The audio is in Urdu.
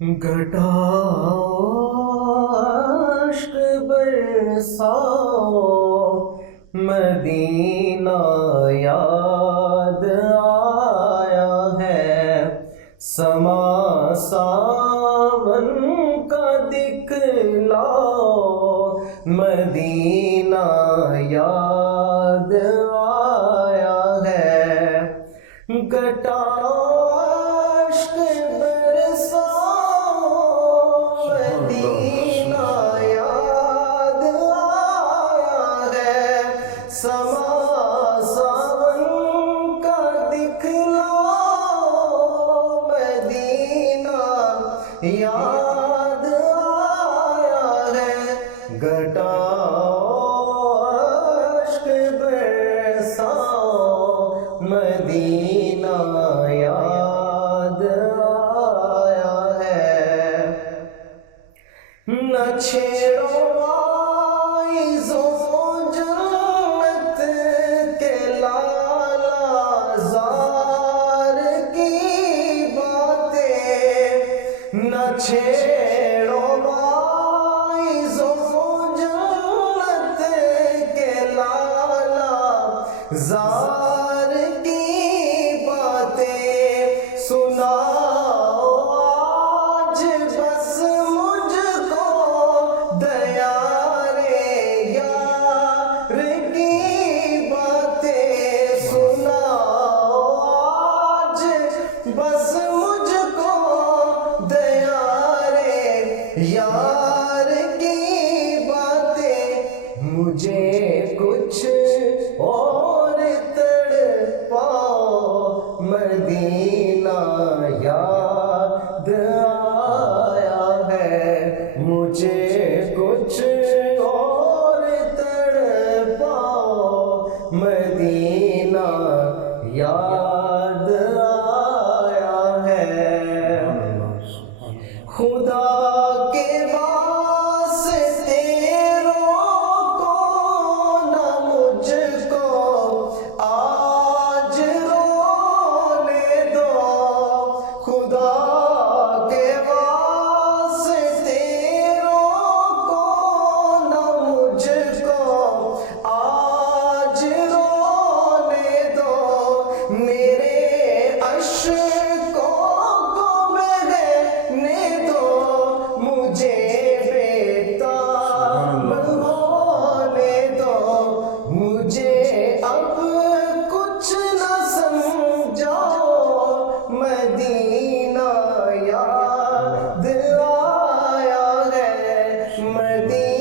گھٹاشک برساؤ مدینہ یاد آیا ہے، سما ساون کا دکھلاؤ مدینہ یاد آیا ہے، گھٹاشک برساؤ مدینہ یاد آیا ہے، سما ساون کا دکھلاؤ مدینہ یاد آیا ہے، گھٹاشک برساؤ مدینہ یاد آیا ہے، نہ چھیڑو وائزوں جنت کے لالا زار کی باتیں، نہ چھیڑو وائزوں جنت کے لالا زار کی باتیں، سناؤ آج بس مجھ کو دیارے یار کی باتیں، سناؤ آج بس مجھ کو دیارے یار کی باتیں، مجھے کچھ اور تڑپاؤ مدینہ یاد آیا ہے، مجھے کچھ اور تڑپاؤ مدینہ یاد آیا ہے، خدا کے واسطے روکو نہ مجھ کو آج رونے دو، خدا کے واسطے روکو نہ مجھ کو آج رونے دو، میرے اشکوں کو بہنے دو، مجھے بےتاب ہونے دو، مجھے اب کچھ نہ سمجھاؤ مدینہ یاد آیا ہے، مدینہ